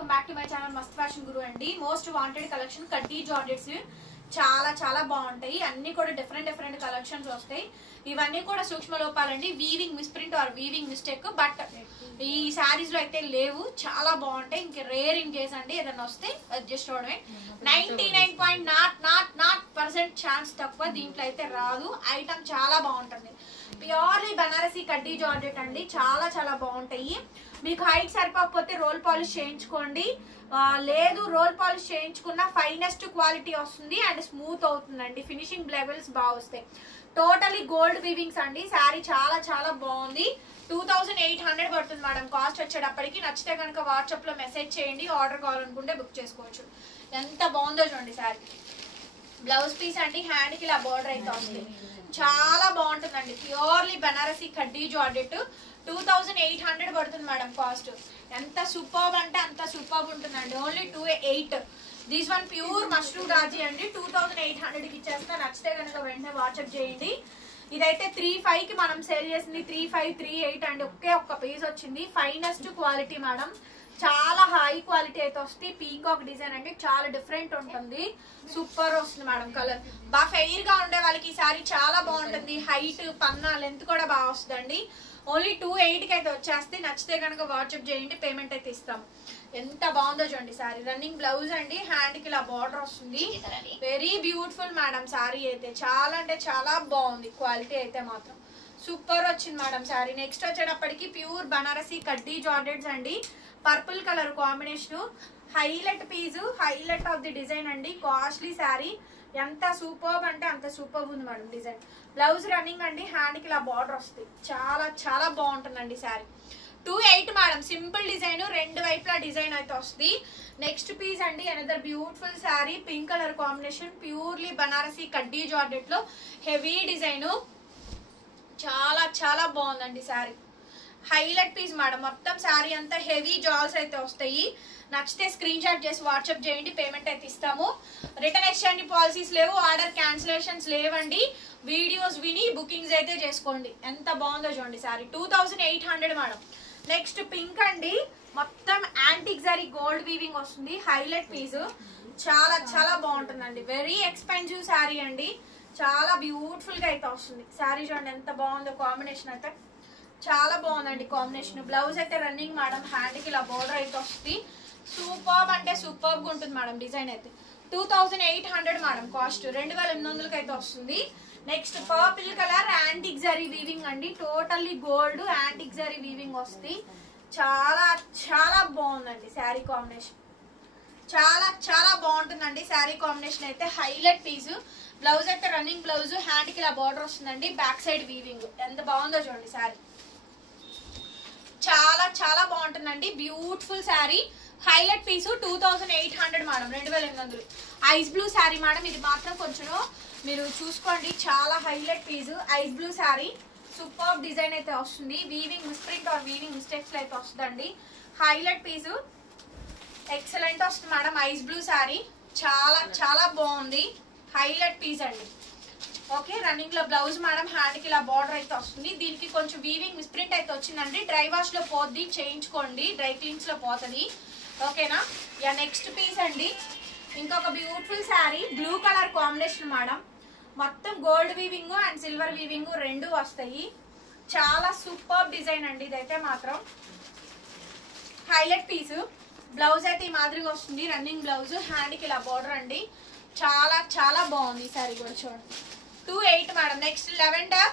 Welcome back to my channel మస్త్ fashion గురు అండి. Most wanted collection కడ్డీ జార్జెట్స్ చాలా చాలా బాగుంటాయి. అన్ని కూడా డిఫరెంట్ కలెక్షన్స్ వస్తాయి. ఇవన్నీ కూడా సూక్ష్మ లోపాలండి. Weaving misprint or weaving mistake, but ఈ శారీస్ లో అయితే లేవు. చాలా బాగుంటాయి. ఇంక రేర్ ఇన్ కేస్ అండి ఏదైనా వస్తే అడ్జస్ట్ అవడమే. 99.0% ఛాన్స్ తక్కువ, దీంట్లో అయితే రాదు. ఐటమ్ చాలా బాగుంటుంది. ప్యూర్లీ బనారసీ కడ్డీ జార్జెట్ అండి. చాలా చాలా బాగుంటాయి. మీకు హైట్ సరిపోకపోతే రోల్ పాలిష్ చేయించుకోండి. లేదు రోల్ పాలిష్ చేయించుకున్న ఫైనెస్ట్ క్వాలిటీ వస్తుంది అండ్ స్మూత్ అవుతుందండి. ఫినిషింగ్ లెవెల్స్ బాగా వస్తాయి. టోటలీ గోల్డ్ వీవింగ్స్ అండి. శారీ చాలా చాలా బాగుంది. 2800 పడుతుంది మేడం కాస్ట్ వచ్చేటప్పటికి. నచ్చితే కనుక వాట్సాప్ లో మెసేజ్ చేయండి. ఆర్డర్ కావాలనుకుంటే బుక్ చేసుకోవచ్చు. ఎంత బాగుందో చూడండి శారీ. బ్లౌజ్ పీస్ అండి. హ్యాండ్ కి ఇలా బోర్డర్ అయితే వస్తుంది. చాలా బాగుంటుందండి. ప్యూర్లీ బనారసీ కడ్డీ జార్జెట్ 2800 పడుతుంది మేడం కాస్ట్. ఎంత సూపర్బ్ అంటే అంత సూపర్బ్ ఉంటుందండి. Only 28. This one pure mushroom రాజీ అండి. 2800కి ఇచ్చేస్తా. నచ్చితే కనుక వెంటనే వాట్సాప్ చేయండి. ఇదైతే 35 కి మనం సేల్ చేసింది. 35, 38 అండి. ఒక్క పీస్ వచ్చింది. Finest quality madam. చాలా హై క్వాలిటీ అయితే వస్తుంది. పీకాక్ డిజైన్ అండి. చాలా డిఫరెంట్ ఉంటుంది. సూపర్ వస్తుంది మేడం. కలర్ బాగా ఫెయిర్ గా ఉండే వాళ్ళకి ఈ సారీ చాలా బాగుంటుంది. హైట్ పన్నా లెంత్ కూడా బాగా వస్తుందండి. ఓన్లీ 28కి అయితే వచ్చేస్తే. నచ్చితే కనుక వాట్సాప్ చేయండి. పేమెంట్ అయితే ఇస్తాము. ఎంత బాగుందో చూడండి సారీ. రన్నింగ్ బ్లౌజ్ అండి. హ్యాండ్ కి ఇలా బార్డర్ వస్తుంది. Very beautiful madam. సారీ అయితే చాలా అంటే చాలా బాగుంది. క్వాలిటీ అయితే మాత్రం సూపర్ వచ్చింది మేడం సారీ. నెక్స్ట్ వచ్చేటప్పటికి ప్యూర్ బనారసీ కడ్డీ జార్జెట్స్ అండి. Purple colour combination. Highlight piece, highlight of the design అండి. కాస్ట్లీ శారీ. ఎంత సూపర్బ్ అంటే అంత సూపర్బ్ ఉంది మేడం డిజైన్. బ్లౌజ్ రన్నింగ్ అండి. హ్యాండ్ కి ఇలా బార్డర్ వస్తుంది. చాలా చాలా బాగుంటుందండి శారీ. 28 మేడం. సింపుల్ డిజైన్, రెండు వైపులా డిజైన్ అయితే వస్తుంది. నెక్స్ట్ పీస్ అండి. Another beautiful sari. Pink colour combination. Purely Banarasi కడ్డీ జార్జెట్ లో హెవీ డిజైన్. చాలా చాలా బాగుందండి శారీ. Highlight piece madam. మొత్తం శారీ అంతా హెవీ జాల్స్ అయితే వస్తాయి. నచ్చితే స్క్రీన్ షాట్ చేసి వాట్సాప్ చేయండి. పేమెంట్ అయితే ఇస్తాము. రిటర్న్ ఎక్స్చేంజ్ పాలసీస్ లేవు. ఆర్డర్ క్యాన్సిలేషన్స్ లేవండి. వీడియోస్ విని బుకింగ్స్ అయితే చేసుకోండి. ఎంత బాగుందో చూడండి శారీ. 2800 మేడం. నెక్స్ట్ పింక్ అండి. మొత్తం యాంటిక్ జరీ గోల్డ్ వీవింగ్ వస్తుంది. Highlight piece. చాలా చాలా బాగుంటుందండి. వెరీ ఎక్స్పెన్సివ్ శారీ అండి. చాలా బ్యూటిఫుల్ గా అయితే వస్తుంది. శారీ చూడండి ఎంత బాగుందో. కాంబినేషన్ అయితే చాలా బాగుందండి కాంబినేషన్. బ్లౌజ్ అయితే రన్నింగ్ మేడం. హ్యాండ్ కి ఇలా బోర్డర్ అయితే వస్తుంది. సూపర్బ్ అంటే సూపర్బ్ ఉంటుంది మేడం. డిజైన్ అయితే 2800 మేడం కాస్ట్. 2800కి అయితే వస్తుంది. Next purple colour antique zari weaving అండి. Totally gold antique zari weaving వస్తుంది. చాలా చాలా బాగుందండి శారీ కాంబినేషన్. చాలా చాలా బాగుంటుందండి శారీ కాంబినేషన్ అయితే. Highlight piece. బ్లౌజ్ అయితే రన్నింగ్ బ్లౌజ్. హ్యాండ్ కి ఇలా బార్డర్ వస్తుందండి. Back side weaving. ఎంత బాగుందో చూడండి శారీ. చాలా చాలా బాగుంటుందండి. Beautiful sari. Highlight piece. 2800 madam. 2800. Ice blue sari madam. ఇది మాత్రం కొంచెం మీరు చూసుకోండి. చాలా highlight piece. Ice blue sari. Super design అయితే వస్తుంది. Weaving misprint or weaving mistakes అయితే వస్తుందండి. Highlight piece. ఎక్సలెంట్ వస్తుంది మేడం. Ice blue sari. చాలా చాలా బాగుంది. హైలైట్ పీస్ అండి. ఓకే. రన్నింగ్ లో బ్లౌజ్ మేడం. హ్యాండ్ కి ఇలా బార్డర్ అయితే వస్తుంది. దీనికి కొంచెం వీవింగ్ మిస్ప్రింట్ అయితే వచ్చిందండి. డ్రై వాష్ లో పోద్ది, చేయించుకోండి. డ్రై క్లీన్స్ లో పోతుంది. ఓకేనా. యా నెక్స్ట్ పీస్ అండి. ఇంకొక beautiful sari. Blue colour combination madam. మొత్తం gold weaving and silver weaving రెండు వస్తాయి. చాలా సూపర్ డిజైన్ అండి ఇదైతే మాత్రం. Highlight piece. బ్లౌజ్ అయితే ఈ మాదిరిగా వస్తుంది. Running blouse. హ్యాండ్ కి ఇలా బార్డర్ అండి. చాలా చాలా బాగుంది ఈ శారీ కూడా చూడండి. 28 madam. Next lavender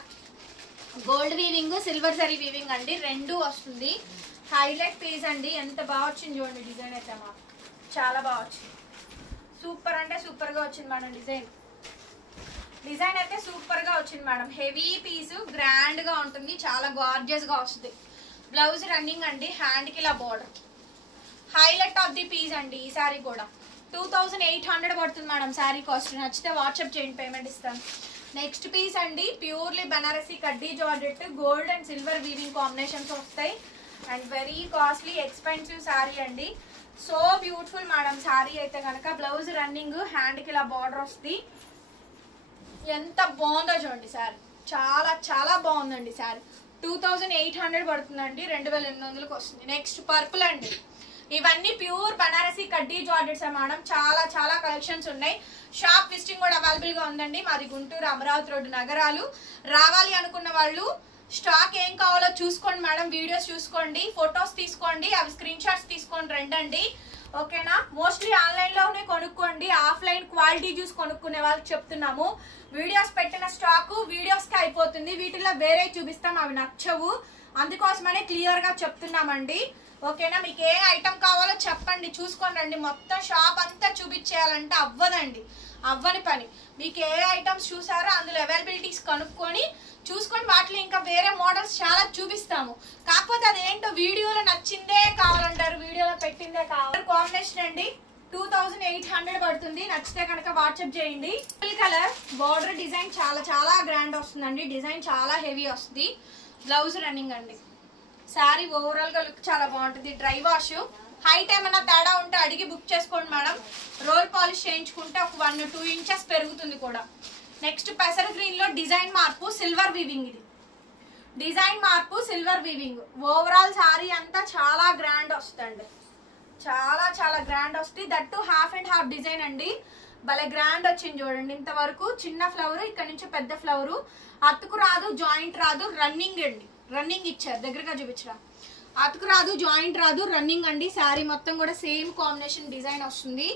gold weaving, silver zari weaving అండి. రెండు వస్తుంది. హైలైట్ పీస్ అండి. ఎంత బాగా వచ్చింది చూడండి డిజైన్ అయితే మాకు. చాలా బాగా వచ్చింది. సూపర్ అంటే సూపర్ గా వచ్చింది మేడం డిజైన్. డిజైన్ అయితే సూపర్ గా వచ్చింది మేడం. Heavy piece. గ్రాండ్ గా ఉంటుంది. చాలా గార్జియస్ గా వస్తుంది. బ్లౌజ్ రన్నింగ్ అండి. హ్యాండ్ కి ఇలా border. Highlight of the piece అండి ఈ శారీ కూడా. 2800 పడుతుంది మేడం శారీ కాస్ట్. నచ్చితే వాట్సాప్ చేయండి. పేమెంట్ ఇస్తాను. నెక్స్ట్ పీస్ అండి. ప్యూర్లీ బనారసీ కడ్డీ georgette. Gold and silver weaving combinations వస్తాయి. And very costly expensive sari అండి. సో బ్యూటిఫుల్ మేడం శారీ అయితే కనుక. Blouse running. హ్యాండ్ కి ఇలా బార్డర్ వస్తుంది. ఎంత బాగుందో చూడండి శారీ. చాలా చాలా బాగుందండి శారీ. 2800 పడుతుందండి. 2800కి వస్తుంది. నెక్స్ట్ పర్పుల్ అండి. ఇవన్నీ ప్యూర్ బనారసి కడ్డీ జార్జెట్స్ మేడం. చాలా చాలా కలెక్షన్స్ ఉన్నాయి. షాప్ విజిటింగ్ కూడా అవైలబుల్ గా ఉందండి. మాది గుంటూరు అమరావతి రోడ్డు నగరాలు. రావాలి అనుకున్న వాళ్ళు స్టాక్ ఏం కావాలో చూసుకోండి మేడం, వీడియోస్ చూసుకోండి, ఫొటోస్ తీసుకోండి, అవి స్క్రీన్ షాట్స్ తీసుకొని రండి. ఓకేనా? మోస్ట్లీ ఆన్లైన్ లోనే కొనుక్కోండి, ఆఫ్లైన్ క్వాలిటీ చూసి కొనుక్కునే వాళ్ళకి చెప్తున్నాము. వీడియోస్ పెట్టిన స్టాక్ వీడియోస్ కి అయిపోతుంది, వీటిలో వేరే చూపిస్తాం, అవి నచ్చవు, అందుకోసమనే క్లియర్ గా చెప్తున్నామండి. ఓకేనా? మీకు ఏ ఐటమ్ కావాలో చెప్పండి, చూసుకొని రండి. మొత్తం షాప్ అంతా చూపించేయాలంటే అవ్వదండి, అవ్వని పని. మీకు ఏ ఐటమ్స్ చూసారో అందులో అవైలబిలిటీస్ కనుక్కొని చూసుకొని వాటిలో ఇంకా వేరే మోడల్స్ చాలా చూపిస్తాము. కాకపోతే అదేంటో వీడియోలో నచ్చిందే కావాలంటారు, వీడియోలో పెట్టిందే కావాలి. కాంబినేషన్ అండి 2800 పడుతుంది. నచ్చితే కనుక వాట్సాప్ చేయండి. ఫుల్ కలర్ బార్డర్ డిజైన్ చాలా చాలా గ్రాండ్ వస్తుందండి. డిజైన్ చాలా హెవీ వస్తుంది. బ్లౌజ్ రన్నింగ్ అండి. శారీ ఓవరాల్ గా లుక్ చాలా బాగుంటుంది. డ్రై వాష్, హైట్ ఏమైనా తేడా ఉంటే అడిగి బుక్ చేసుకోండి మేడం. రోల్ పాలిష్ చేయించుకుంటే ఒక 1-2 ఇంచెస్ పెరుగుతుంది కూడా. నెక్స్ట్ పెసర గ్రీన్ లో డిజైన్ మార్పు, సిల్వర్ వీవింగ్. ఇది డిజైన్ మార్పు సిల్వర్ వీవింగ్. ఓవరాల్ శారీ అంతా చాలా గ్రాండ్ వస్తుంది, చాలా చాలా గ్రాండ్ వస్తుంది. That half and half design అండి. భలే గ్రాండ్ వచ్చింది చూడండి. ఇంతవరకు చిన్న ఫ్లవర్, ఇక్కడ నుంచి పెద్ద ఫ్లవర్. అతుకు రాదు, జాయింట్ రాదు, రన్నింగ్ అండి. రన్నింగ్ ఇచ్చారు, దగ్గరగా చూపించరా. అతుకు రాదు, జాయింట్ రాదు, రన్నింగ్ అండి. శారీ మొత్తం కూడా సేమ్ కాంబినేషన్ డిజైన్ వస్తుంది.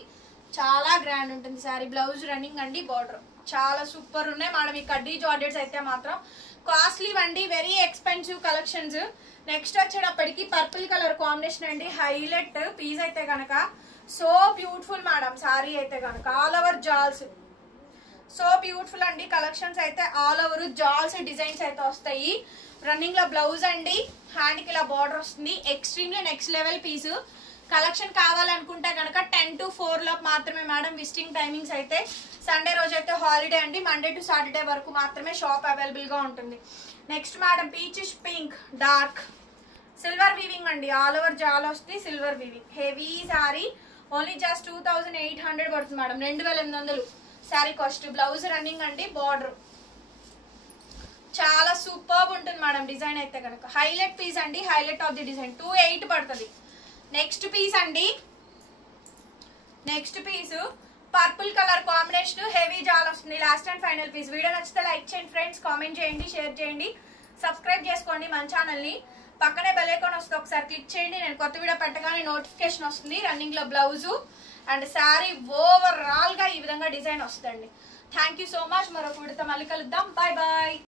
చాలా గ్రాండ్ ఉంటుంది శారీ. బ్లౌజ్ రన్నింగ్ అండి. బార్డర్ చాలా సూపర్ ఉన్నాయి మేడం. ఈ కడ్డీ జార్జెట్స్ అయితే మాత్రం కాస్ట్లీ అండి, వెరీ ఎక్స్పెన్సివ్ కలెక్షన్స్. నెక్స్ట్ వచ్చేటప్పటికి పర్పుల్ కలర్ కాంబినేషన్ అండి. హైలైట్ పీస్ అయితే కనుక సో బ్యూటిఫుల్ మేడం. శారీ అయితే కనుక ఆల్ ఓవర్ జాల్స్, సో బ్యూటిఫుల్ అండి. కలెక్షన్స్ అయితే ఆల్ ఓవర్ జాల్స్ డిజైన్స్ అయితే వస్తాయి. రన్నింగ్ లో బ్లౌజ్ అండి. హ్యాండ్ కి ఇలా బార్డర్ వస్తుంది. Extremely next level piece. Collection కావాలనుకుంటే కనుక 10 to 4 లోపు మాత్రమే మేడం. విజిటింగ్ టైమింగ్స్ అయితే సండే రోజు అయితే హాలిడే అండి. మండే టు సాటర్డే వరకు మాత్రమే షాప్ అవైలబుల్ గా ఉంటుంది. Next madam peachish pink dark silver weaving అండి. ఆల్ ఓవర్ జాల్ వస్తుంది, silver weaving. Heavy sari. Only just 2800 పడుతుంది madam. 2800 sari cost. Blouse running అండి. బార్డర్ చాలా సూపర్ ఉంటుంది మేడం. డిజైన్ అయితే కనుక హైలైట్ పీస్ అండి. హైలైట్ ఆఫ్ ది డిజైన్ 2800 పడుతుంది. నెక్స్ట్ పీస్ అండి. Next piece purple colour combination, heavy జాల్ వస్తుంది. Last and final piece. Video నచ్చితే లైక్ చేయండి ఫ్రెండ్స్, కామెంట్ చేయండి, షేర్ చేయండి, సబ్స్క్రైబ్ చేసుకోండి మన ఛానల్ ని. పక్కనే బెల్ ఐకాన్ వస్తుంది, ఒకసారి క్లిక్ చేయండి. నేను కొత్త వీడియో పెట్టగానే నోటిఫికేషన్ వస్తుంది. రన్నింగ్ లో బ్లౌజ్ అండ్ శారీ ఓవరాల్ గా ఈ విధంగా డిజైన్ వస్తుందండి. Thank you so much. మరొక వీడియోతో మళ్ళీ కలుద్దాం. Bye bye.